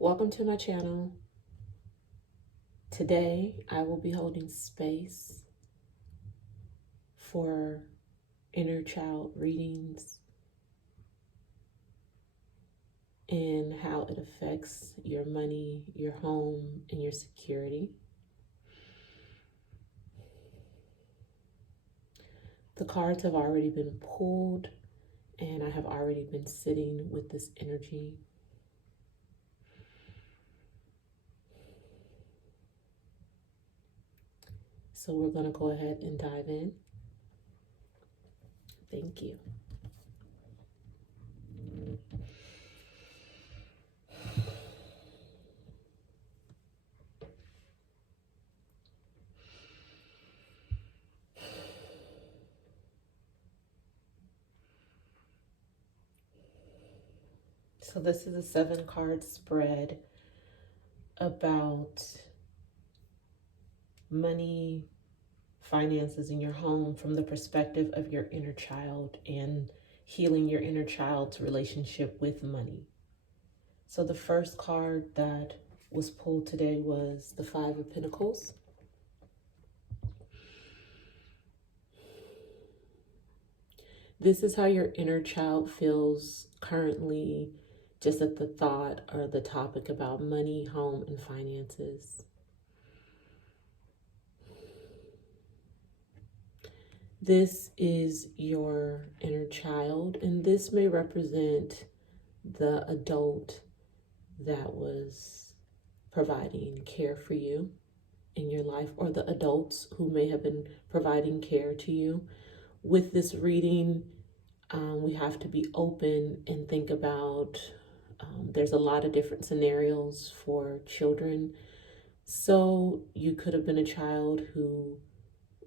Welcome to my channel. Today I will be holding space for inner child readings and how it affects your money, your home, and your security. The cards have already been pulled and I have already been sitting with this energy. So we're going to go ahead and dive in. Thank you. So this is a 7-card spread about money, finances in your home from the perspective of your inner child and healing your inner child's relationship with money. So the first card that was pulled today was the 5 of Pentacles. This is how your inner child feels currently, just at the thought or the topic about money, home, and finances. This is your inner child, and this may represent the adult that was providing care for you in your life, or the adults who may have been providing care to you. With this reading, we have to be open and think about, there's a lot of different scenarios for children. So you could have been a child who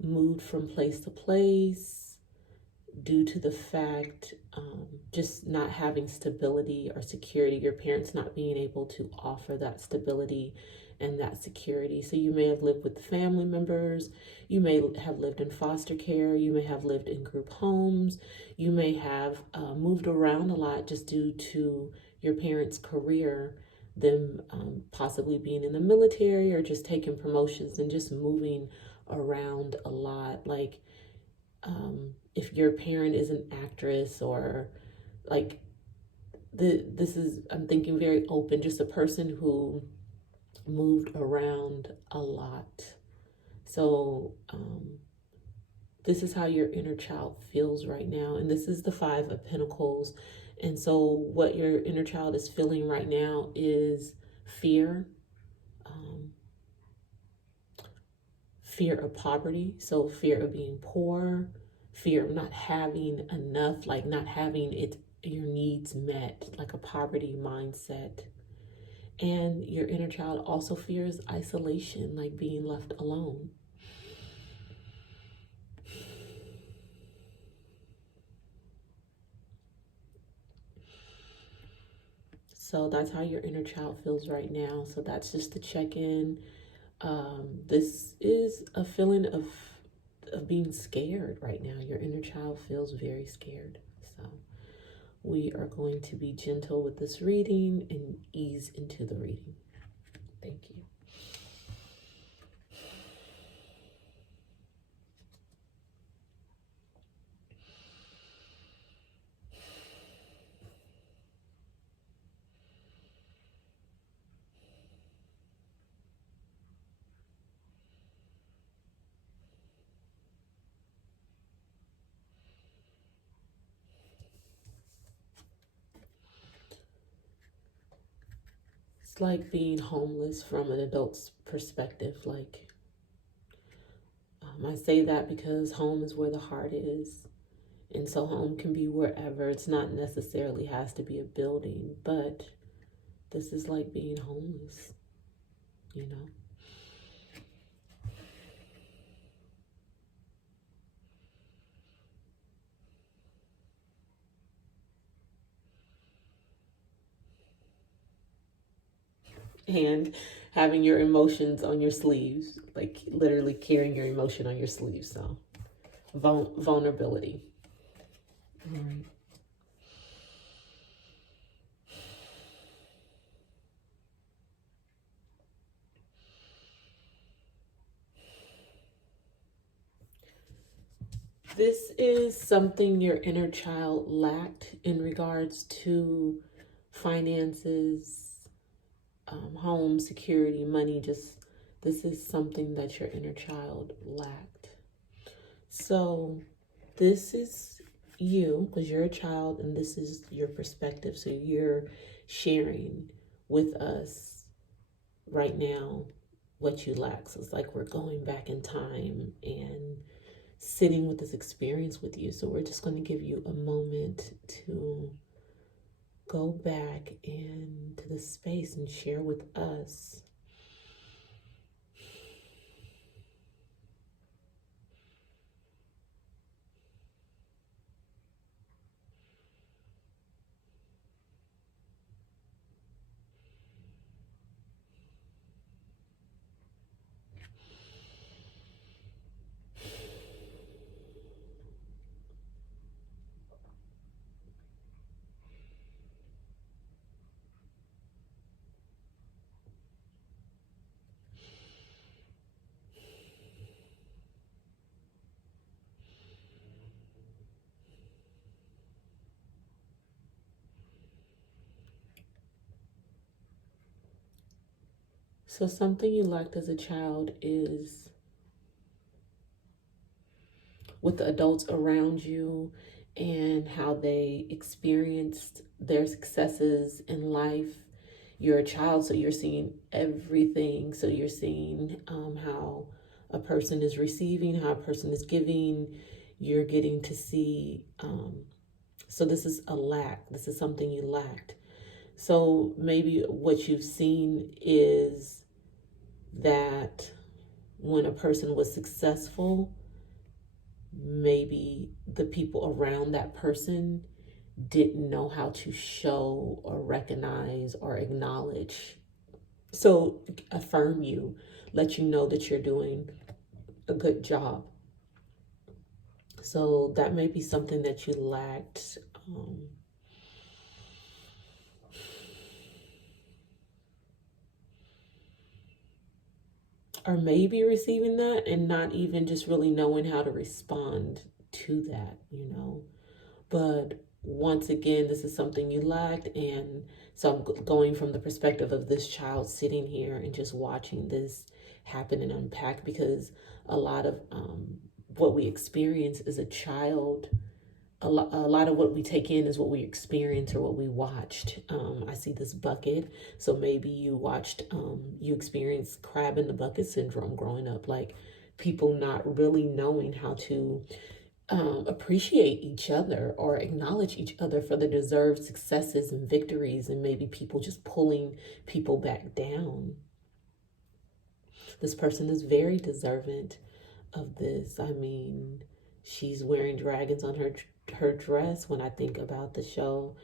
moved from place to place due to the fact just not having stability or security, your parents not being able to offer that stability and that security. So you may have lived with family members, you may have lived in foster care, you may have lived in group homes, you may have moved around a lot just due to your parents' career, them possibly being in the military or just taking promotions and just moving around a lot. Like if your parent is an actress, or like this is, I'm thinking very open, just a person who moved around a lot. So this is how your inner child feels right now, and this is the 5 of Pentacles. And so what your inner child is feeling right now is fear, fear of poverty, so fear of being poor, fear of not having enough, like not having your needs met, like a poverty mindset. And your inner child also fears isolation, like being left alone. So that's how your inner child feels right now. So that's just to check in. This is a feeling of being scared right now. Your inner child feels very scared. So we are going to be gentle with this reading and ease into the reading. Thank you. It's like being homeless from an adult's perspective. Like, I say that because home is where the heart is. And so home can be wherever. It's not necessarily has to be a building, but this is like being homeless, you know? And having your emotions on your sleeves, like literally carrying your emotion on your sleeves. So vulnerability. All right. This is something your inner child lacked in regards to finances, home security, money. Just this is something that your inner child lacked. So this is you, because you're a child, and this is your perspective. So you're sharing with us right now what you lack. So it's like we're going back in time and sitting with this experience with you. So we're just going to give you a moment to go back into the space and share with us. So something you lacked as a child is with the adults around you and how they experienced their successes in life. You're a child, so you're seeing everything. So you're seeing how a person is receiving, how a person is giving. You're getting to see. So this is a lack. This is something you lacked. So maybe what you've seen is that when a person was successful, maybe the people around that person didn't know how to show or recognize or acknowledge. So affirm you, let you know that you're doing a good job. So that may be something that you lacked. Or maybe receiving that and not even just really knowing how to respond to that, you know. But once again, this is something you lacked. And so I'm going from the perspective of this child sitting here and just watching this happen and unpack, because a lot of what we experience as a child, a lot of what we take in is what we experience or what we watched. I see this bucket. So maybe you watched, you experienced crab in the bucket syndrome growing up, like people not really knowing how to appreciate each other or acknowledge each other for the deserved successes and victories, and maybe people just pulling people back down. This person is very deserving of this. I mean, she's wearing dragons on her dress. When I think about the show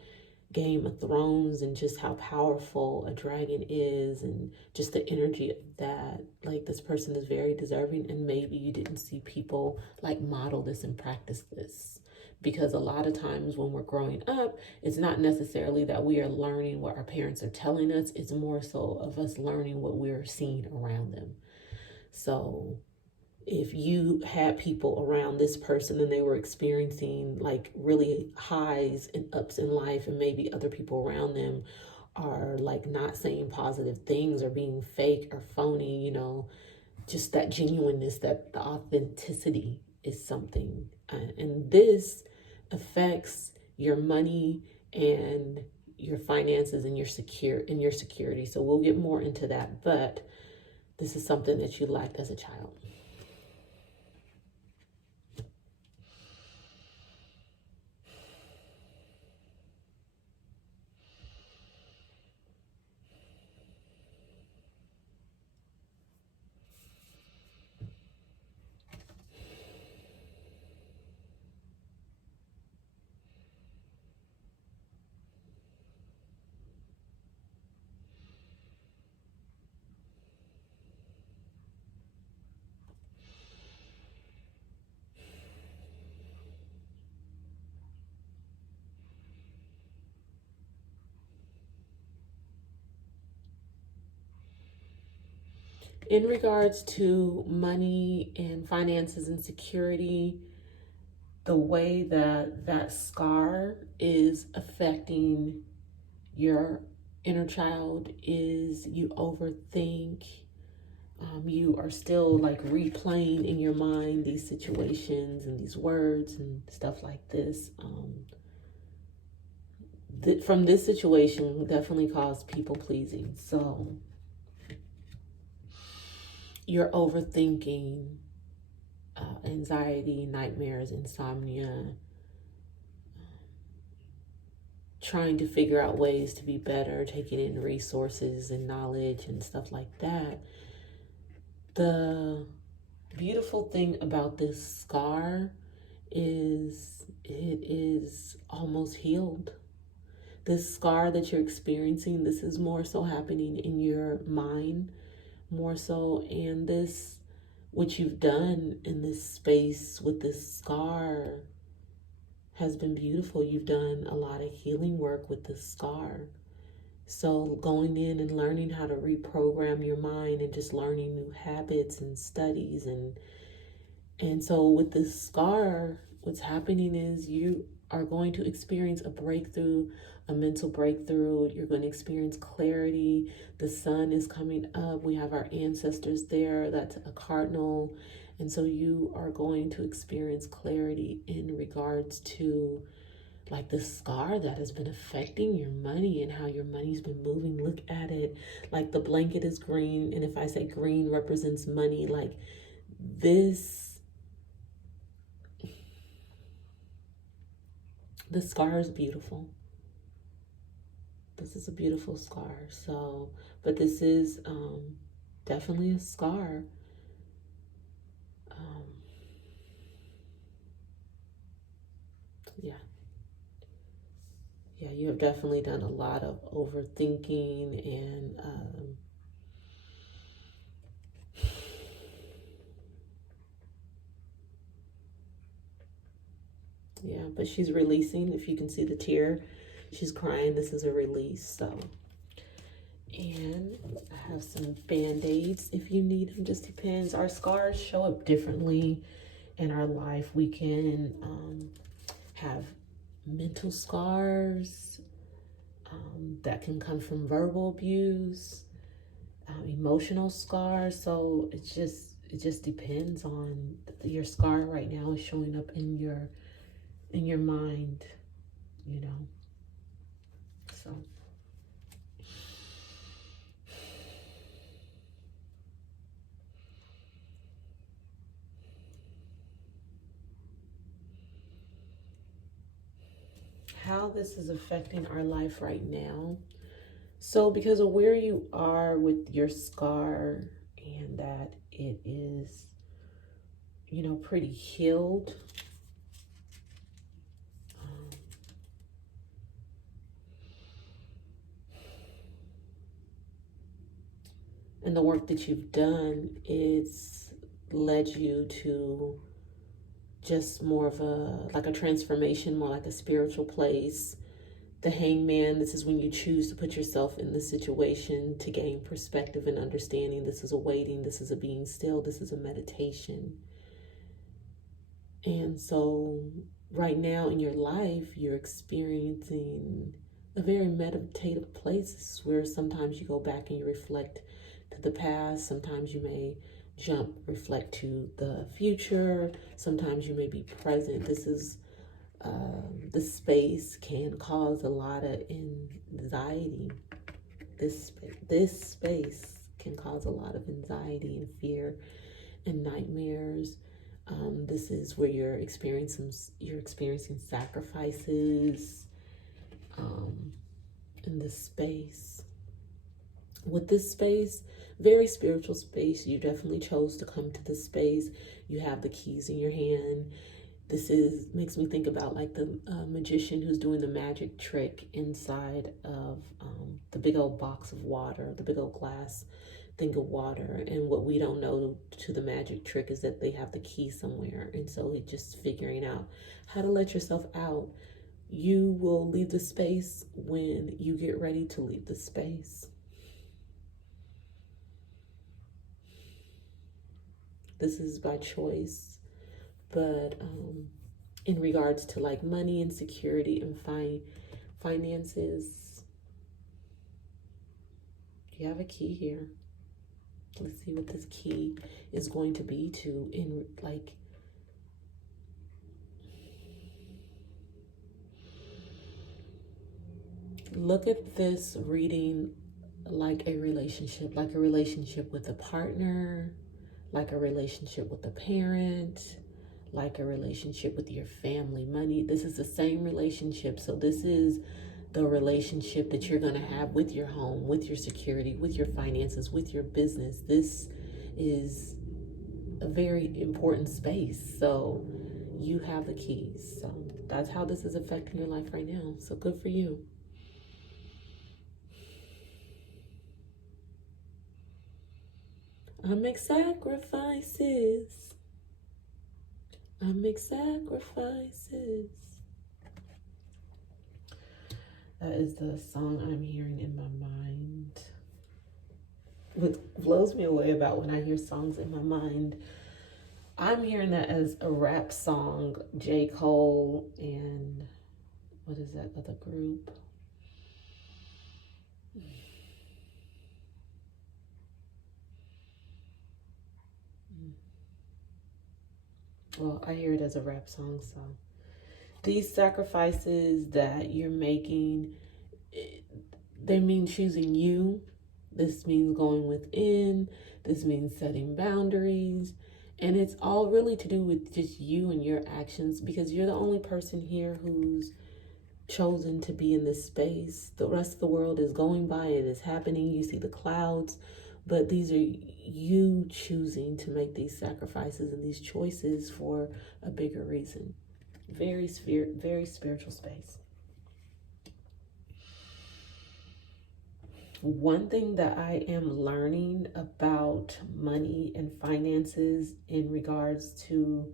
Game of Thrones and just how powerful a dragon is and just the energy of that, like this person is very deserving. And maybe you didn't see people like model this and practice this, because a lot of times when we're growing up, it's not necessarily that we are learning what our parents are telling us, it's more so of us learning what we're seeing around them. So if you had people around this person and they were experiencing like really highs and ups in life, and maybe other people around them are like not saying positive things or being fake or phony, you know, just that genuineness, that the authenticity is something. And this affects your money and your finances and your security. So we'll get more into that, but this is something that you lacked as a child. In regards to money and finances and security, the way that that scar is affecting your inner child is you overthink. You are still like replaying in your mind these situations and these words and stuff like this. From this situation definitely caused people pleasing. So you're overthinking, anxiety, nightmares, insomnia, trying to figure out ways to be better, taking in resources and knowledge and stuff like that. The beautiful thing about this scar is it is almost healed. This scar that you're experiencing, this is more so happening in your mind, more so, and this, what you've done in this space with this scar has been beautiful. You've done a lot of healing work with this scar. So going in and learning how to reprogram your mind and just learning new habits and studies and so with this scar, what's happening is you are going to experience a breakthrough, a mental breakthrough. You're going to experience clarity. The sun is coming up. We have our ancestors there. That's a cardinal. And so you are going to experience clarity in regards to like the scar that has been affecting your money and how your money's been moving. Look at it. Like the blanket is green. And if I say green represents money, like the scar is beautiful. This is a beautiful scar. So, but this is definitely a scar. Um, yeah. Yeah, you have definitely done a lot of overthinking and yeah, but she's releasing. If you can see the tear, she's crying. This is a release. So, and I have some band-aids if you need them. Just depends. Our scars show up differently in our life. We can have mental scars that can come from verbal abuse, emotional scars. So it just depends on your scar right now is showing up in your mind, you know. So how this is affecting our life right now. So because of where you are with your scar and that it is, you know, pretty healed. And the work that you've done, it's led you to just more of a transformation, more like a spiritual place. The hangman, this is when you choose to put yourself in the situation to gain perspective and understanding. This is a waiting, this is a being still, this is a meditation. And so right now in your life, you're experiencing a very meditative place where sometimes you go back and you reflect to the past. Sometimes you may reflect to the future. Sometimes you may be present. This space can cause a lot of anxiety. This space can cause a lot of anxiety and fear and nightmares. This is where you're experiencing sacrifices in this space. With this space, very spiritual space, you definitely chose to come to this space. You have the keys in your hand. This makes me think about like the magician who's doing the magic trick inside of the big old box of water, the big old glass thing of water. And what we don't know to the magic trick is that they have the key somewhere. And so he's just figuring out how to let yourself out. You will leave the space when you get ready to leave the space. This is by choice, but in regards to like money and security and finances. You have a key here. Let's see what this key is going to be to in like look at this reading like a relationship with a partner, like a relationship with a parent, like a relationship with your family. Money, this is the same relationship. So this is the relationship that you're going to have with your home, with your security, with your finances, with your business. This is a very important space. So you have the keys. So that's how this is affecting your life right now. So good for you. I make sacrifices. I make sacrifices. That is the song I'm hearing in my mind. What blows me away about when I hear songs in my mind, I'm hearing that as a rap song. J. Cole and what is that other group? Well, I hear it as a rap song. So these sacrifices that you're making, they mean choosing you. This means going within. This means setting boundaries. And it's all really to do with just you and your actions, because you're the only person here who's chosen to be in this space. The rest of the world is going by, it is happening. You see the clouds, but these are you choosing to make these sacrifices and these choices for a bigger reason. Very spiritual space. One thing that I am learning about money and finances in regards to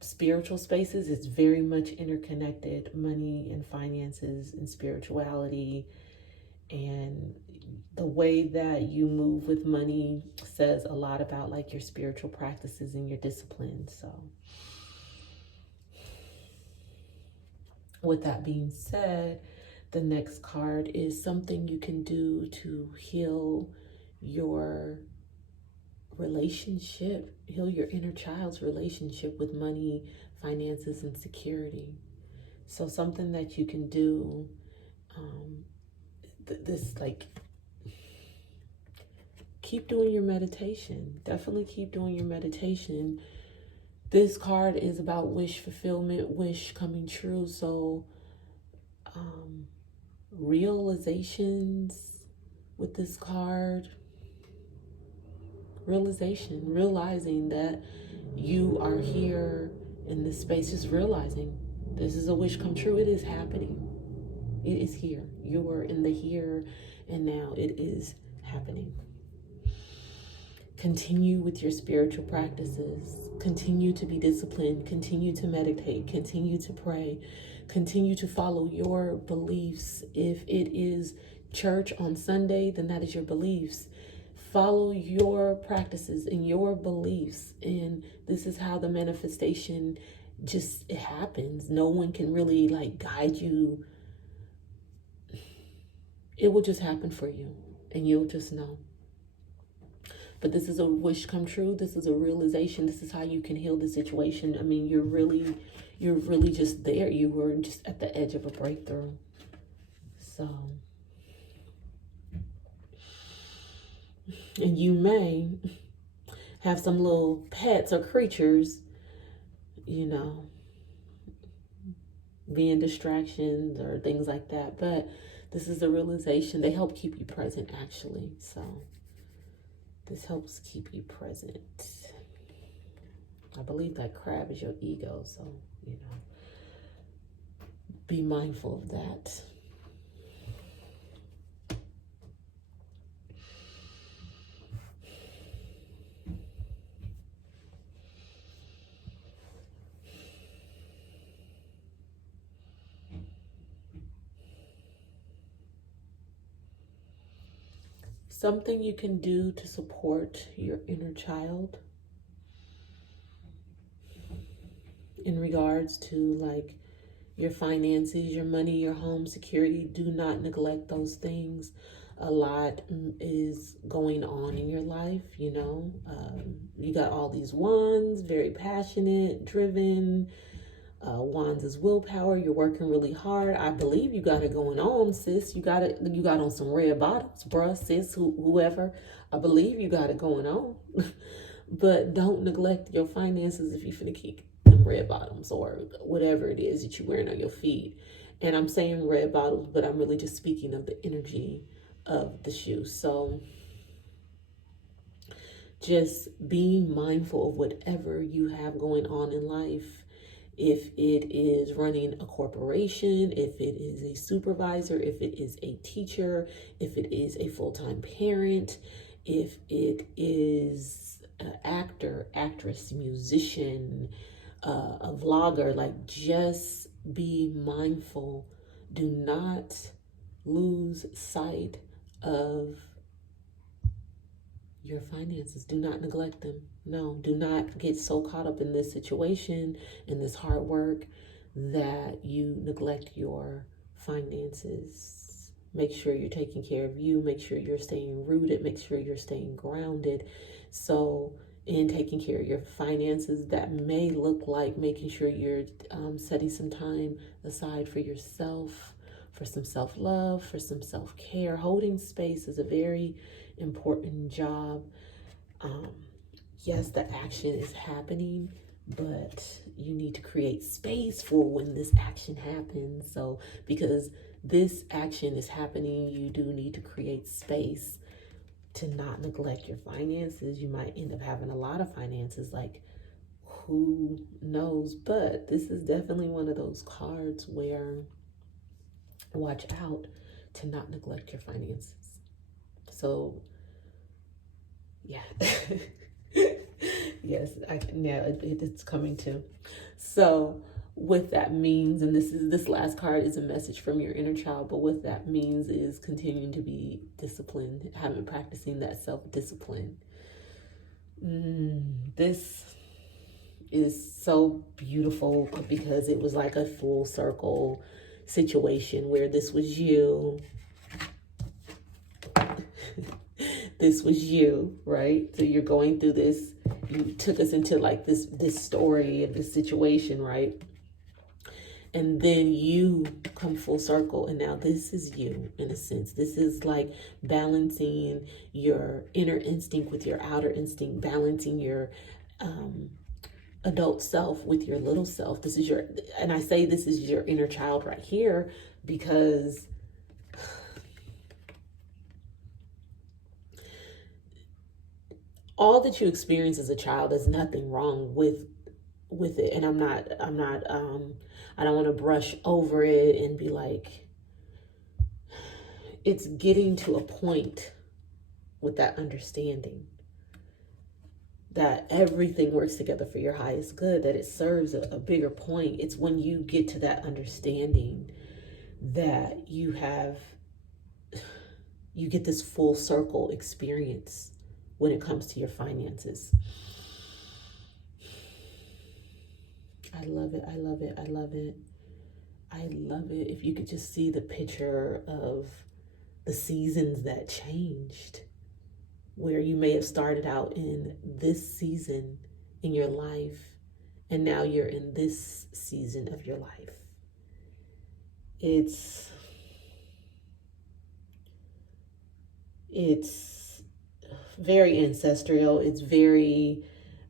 spiritual spaces, it's very much interconnected. Money and finances and spirituality, and the way that you move with money says a lot about like your spiritual practices and your discipline. So with that being said, the next card is something you can do to heal your relationship, heal your inner child's relationship with money, finances, and security. So something that you can do, this like, keep doing your meditation. Definitely keep doing your meditation. This card is about wish fulfillment, wish coming true. So realizations with this card, realizing that you are here in this space, just realizing this is a wish come true. It is happening. It is here. You are in the here and now. It is happening. Continue with your spiritual practices. Continue to be disciplined. Continue to meditate. Continue to pray. Continue to follow your beliefs. If it is church on Sunday, then that is your beliefs. Follow your practices and your beliefs. And this is how the manifestation just, it happens. No one can really like guide you. It will just happen for you and you'll just know. But this is a wish come true. This is a realization. This is how you can heal the situation. I mean, you're really just there. You were just at the edge of a breakthrough. So, and you may have some little pets or creatures, you know, being distractions or things like that. But this is a realization. They help keep you present, actually. So this helps keep you present. I believe that crab is your ego, so, you know, be mindful of that. Something you can do to support your inner child. in regards to like your finances, your money, your home security. Do not neglect those things. A lot is going on in your life, you know. You got all these wands, very passionate, driven. Wands is willpower. You're working really hard. I believe you got it going on, sis. You got it. You got on some red bottoms, bruh, sis, whoever. I believe you got it going on. But don't neglect your finances if you're finna keep them red bottoms or whatever it is that you're wearing on your feet. And I'm saying red bottoms, but I'm really just speaking of the energy of the shoe. So just being mindful of whatever you have going on in life. If it is running a corporation, if it is a supervisor, if it is a teacher, if it is a full-time parent, if it is an actor, actress, musician, a vlogger, like just be mindful. Do not lose sight of your finances. Do not neglect them. No, do not get so caught up in this situation, in this hard work, that you neglect your finances. Make sure you're taking care of you. Make sure you're staying rooted. Make sure you're staying grounded. So in taking care of your finances, that may look like making sure you're setting some time aside for yourself, for some self-love, for some self-care. Holding space is a very important job. Yes, the action is happening, but you need to create space for when this action happens. So because this action is happening, you do need to create space to not neglect your finances. You might end up having a lot of finances, like who knows? But this is definitely one of those cards where watch out to not neglect your finances. So yeah. Yes, it's coming too. So what that means, and this last card is a message from your inner child, but what that means is continuing to be disciplined, practicing that self-discipline. This is so beautiful because it was like a full circle situation where this was you. This was you, right? So you're going through this. You took us into like this story of this situation, right? And then you come full circle, and now this is you in a sense. This is like balancing your inner instinct with your outer instinct, balancing your adult self with your little self. This is your, and I say this is your inner child right here because all that you experience as a child, there's nothing wrong with it. And I don't want to brush over it and be like, it's getting to a point with that understanding that everything works together for your highest good, that it serves a bigger point. It's when you get to that understanding that you get this full circle experience when it comes to your finances. I love it. I love it. I love it. I love it. If you could just see the picture of the seasons that changed, where you may have started out in this season in your life, and now you're in this season of your life. It's very ancestral. It's very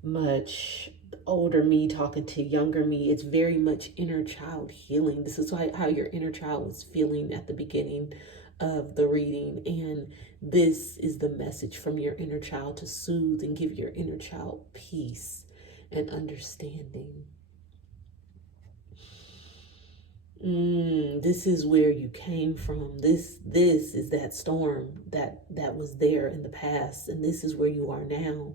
much older me talking to younger me. It's very much inner child healing. This is how your inner child was feeling at the beginning of the reading, and this is the message from your inner child to soothe and give your inner child peace and understanding. This is where you came from. This is that storm that was there in the past, and this is where you are now.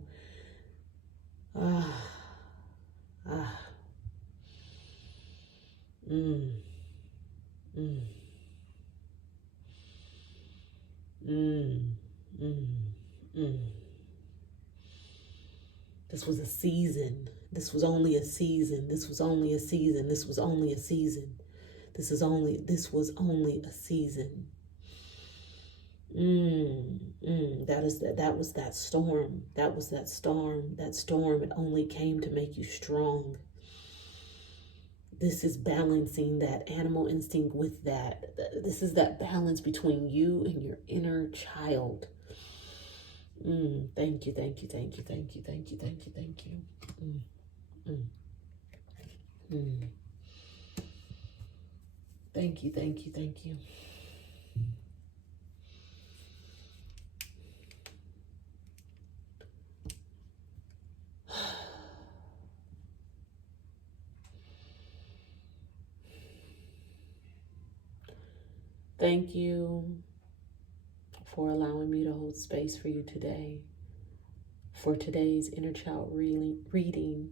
This was a season. This was only a season. This was only a season. This was only a season. This was only a season. That was that storm. That was that storm. That storm, it only came to make you strong. This is balancing that animal instinct with that. This is that balance between you and your inner child. Thank you, thank you, thank you, thank you, thank you, thank you, thank you. Thank you, thank you, thank you. Thank you for allowing me to hold space for you today, for today's inner child reading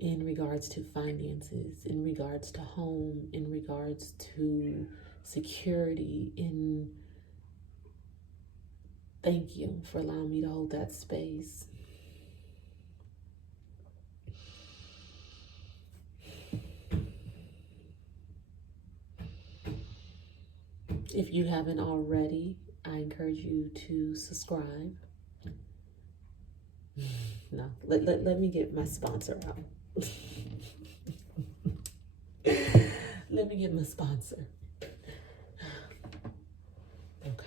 in regards to finances, in regards to home, in regards to security. Thank you for allowing me to hold that space. If you haven't already, I encourage you to subscribe. No, let me get my sponsor out. Let me get my sponsor. Okay.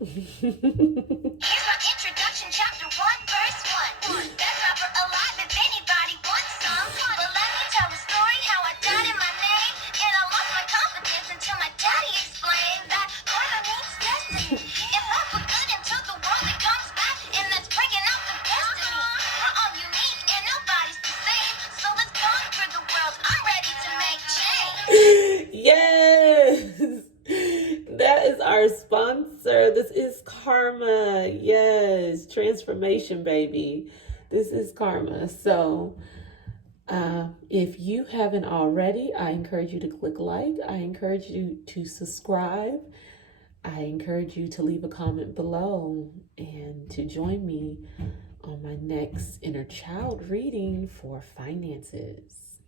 Here's my introduction, chapter 1, verse 1. Best rapper alive if anybody wants some. But let me tell the story how I died in my name. And I lost my confidence until my daddy explained that karma means destiny. If I put good into the world, it comes back. And that's bringing out the best in me. We're all unique and nobody's the same. So let's conquer the world. I'm ready to make change. Yes. That is our sponsor. This is Karma. Yes, transformation, baby. This is Karma. So if you haven't already, I encourage you to click like. I encourage you to subscribe. I encourage you to leave a comment below and to join me on my next inner child reading for finances.